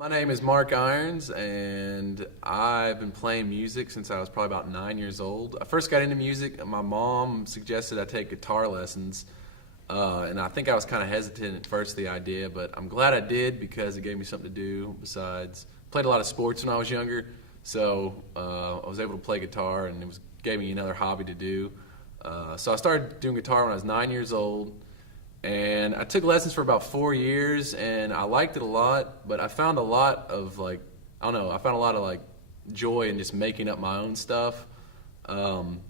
My name is Mark Irons, and I've been playing music since I was probably about 9 years old. I first got into music. My mom suggested I take guitar lessons, and I think I was kind of hesitant at first, the idea, but I'm glad I did because it gave me something to do. Besides, played a lot of sports when I was younger, so I was able to play guitar, and gave me another hobby to do. So I started doing guitar when I was 9 years old. And I took lessons for about 4 years, and I liked it a lot, but I found a lot of I found a lot of joy in just making up my own stuff. So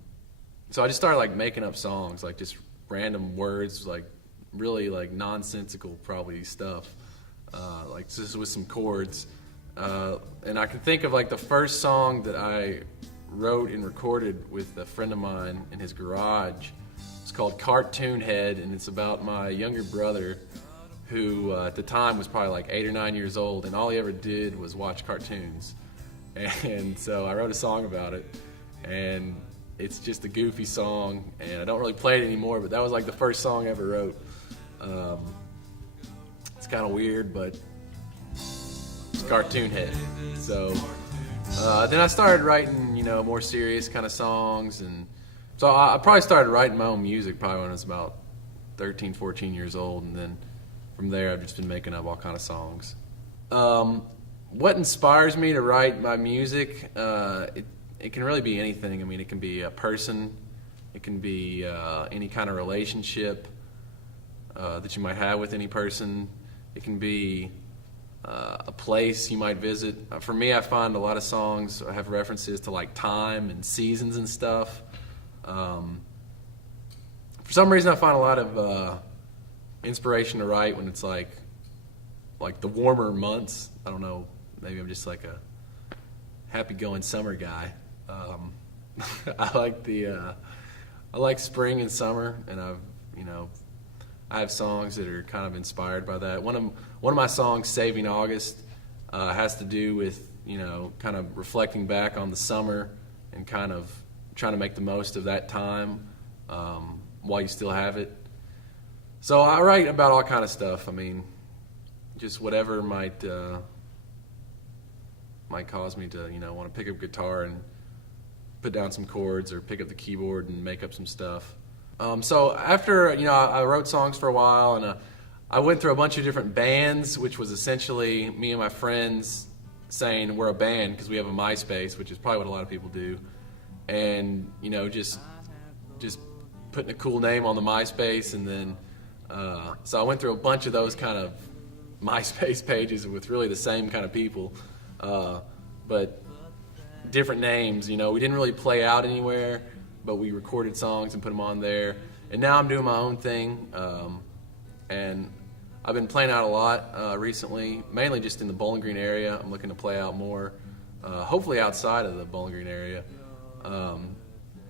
I just started making up songs, just random words, really nonsensical probably stuff, just with some chords. And I can think of the first song that I wrote and recorded with a friend of mine in his garage. It's called Cartoon Head, and it's about my younger brother who at the time was probably 8 or 9 years old, and all he ever did was watch cartoons. And so I wrote a song about it, and it's just a goofy song, and I don't really play it anymore, but that was the first song I ever wrote. It's kind of weird, but it's Cartoon Head. So then I started writing, more serious kind of songs, and so I probably started writing my own music probably when I was about 13, 14 years old, and then from there I've just been making up all kind of songs. What inspires me to write my music? It can really be anything. I mean, it can be a person, it can be any kind of relationship that you might have with any person. It can be a place you might visit. For me, I find a lot of songs have references to time and seasons and stuff. For some reason, I find a lot of inspiration to write when it's like the warmer months. I don't know, maybe I'm just a happy-going summer guy. I like spring and summer, and I have songs that are kind of inspired by that. One of my songs, "Saving August," has to do with kind of reflecting back on the summer and kind of trying to make the most of that time while you still have it. So I write about all kind of stuff. I mean, just whatever might cause me to want to pick up guitar and put down some chords, or pick up the keyboard and make up some stuff. So after I wrote songs for a while, and I went through a bunch of different bands, which was essentially me and my friends saying we're a band because we have a MySpace, which is probably what a lot of people do. And just putting a cool name on the MySpace, and then so I went through a bunch of those kind of MySpace pages with really the same kind of people, but different names. We didn't really play out anywhere, but we recorded songs and put them on there. And now I'm doing my own thing, and I've been playing out a lot recently, mainly just in the Bowling Green area. I'm looking to play out more, hopefully outside of the Bowling Green area.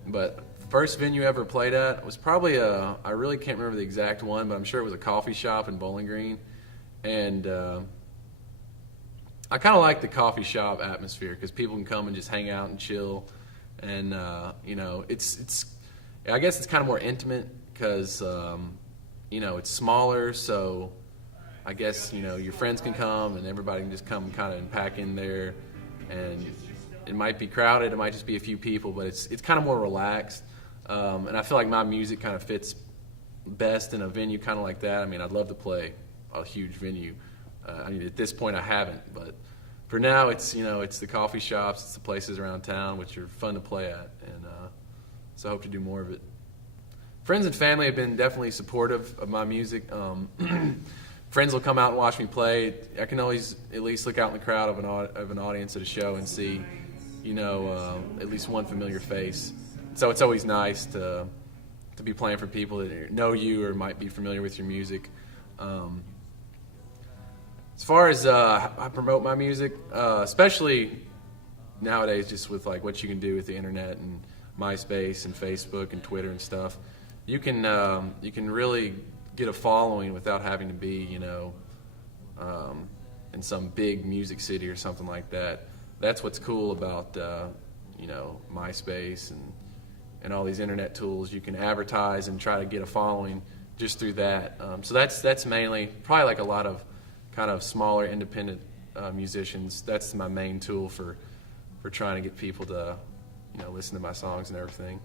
But first venue I ever played at was probably I really can't remember the exact one, but I'm sure it was a coffee shop in Bowling Green. And I kind of like the coffee shop atmosphere because people can come and just hang out and chill. And it's I guess it's kind of more intimate because it's smaller, so I guess your friends can come and everybody can just come kind of and pack in there. And it might be crowded, it might just be a few people, but it's kind of more relaxed. And I feel like my music kind of fits best in a venue kind of like that. I mean, I'd love to play a huge venue. At this point I haven't, but for now it's it's the coffee shops, it's the places around town which are fun to play at, and so I hope to do more of it. Friends and family have been definitely supportive of my music. Friends will come out and watch me play. I can always at least look out in the crowd of an audience at a show and see at least one familiar face. So it's always nice to be playing for people that know you or might be familiar with your music. As far as I promote my music, especially nowadays, just with what you can do with the internet and MySpace and Facebook and Twitter and stuff, you can really get a following without having to be in some big music city or something like that. That's what's cool about MySpace and all these internet tools. You can advertise and try to get a following just through that. So that's mainly probably a lot of kind of smaller independent musicians. That's my main tool for trying to get people to, listen to my songs and everything.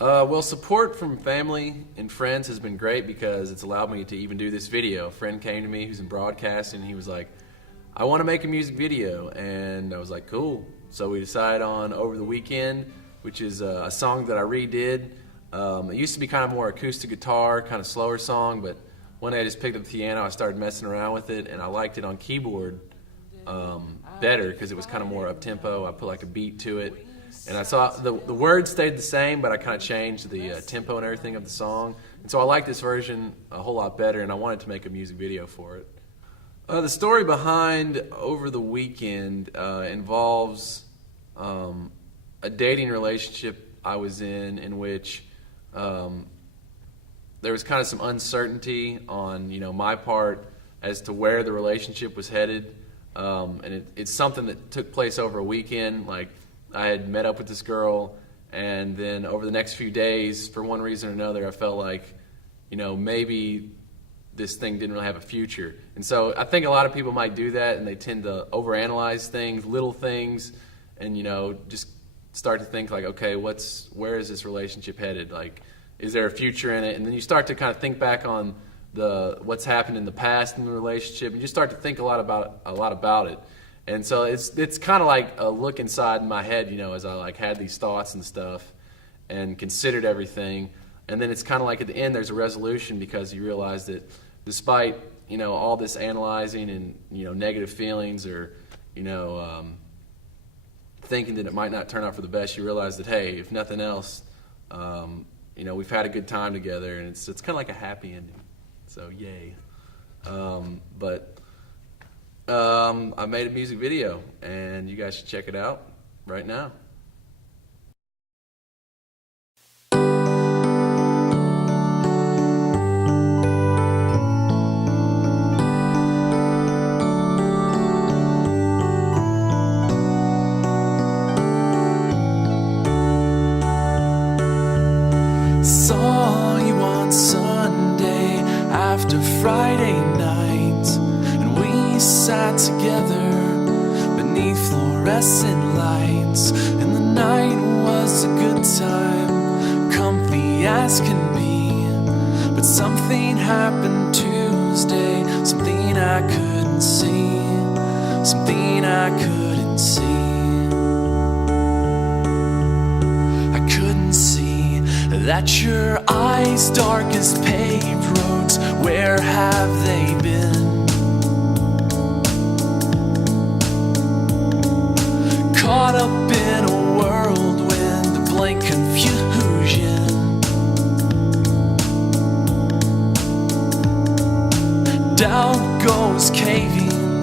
Well, support from family and friends has been great because it's allowed me to even do this video. A friend came to me who's in broadcasting, and he was like, I want to make a music video. And I was like, cool. So we decided on Over the Weekend, which is a song that I redid. It used to be kind of more acoustic guitar, kind of slower song, but one day I just picked up the piano, I started messing around with it, and I liked it on keyboard better because it was kind of more up-tempo. I put like a beat to it. And I saw the words stayed the same, but I kind of changed the tempo and everything of the song. And so I like this version a whole lot better, and I wanted to make a music video for it. The story behind Over the Weekend involves a dating relationship I was in which there was kind of some uncertainty on my part as to where the relationship was headed. And it's something that took place over a weekend. Like, I had met up with this girl, and then over the next few days, for one reason or another, I felt like, maybe this thing didn't really have a future. And so I think a lot of people might do that, and they tend to overanalyze things, little things, and, just start to think like, okay, where is this relationship headed? Like, is there a future in it? And then you start to kind of think back on what's happened in the past in the relationship, and you just start to think a lot about it. And so it's kind of like a look inside my head, as I had these thoughts and stuff and considered everything. And then it's kind of like at the end there's a resolution because you realize that despite, all this analyzing and, negative feelings or, thinking that it might not turn out for the best, you realize that, hey, if nothing else, we've had a good time together, and it's kind of like a happy ending. So yay. I made a music video, and you guys should check it out right now. Saw you on Sunday after Friday night, and we sat together beneath fluorescent lights, and the night was a good time, comfy as can be. But something happened Tuesday, something I couldn't see, something I couldn't see. I couldn't see that your eyes dark as paved roads, where have they been? Caught up in a whirlwind of blank confusion. Doubt goes caving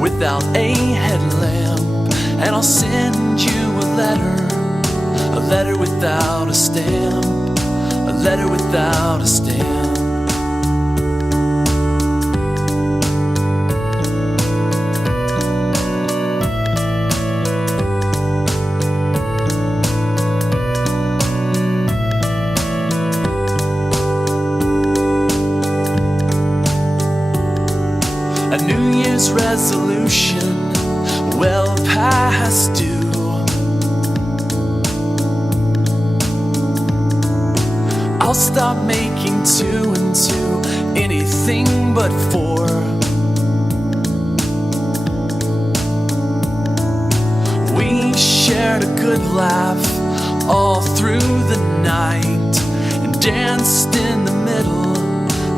without a headlamp, and I'll send you a letter without a stamp, a letter without a stamp. A New Year's resolution well past due. I'll stop making 2 and 2 anything but 4. We shared a good laugh all through the night and danced in the middle.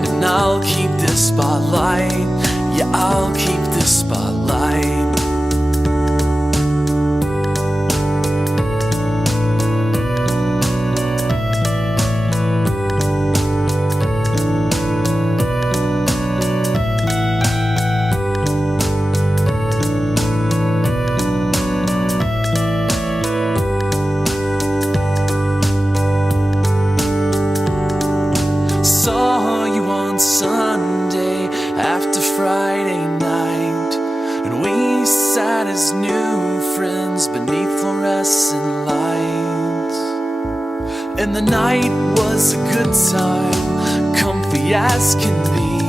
And I'll keep this spotlight, yeah, I'll keep this spotlight. Saw you on Sunday after Friday night, and we sat as new friends beneath fluorescent lights. And the night was a good time, comfy as can be.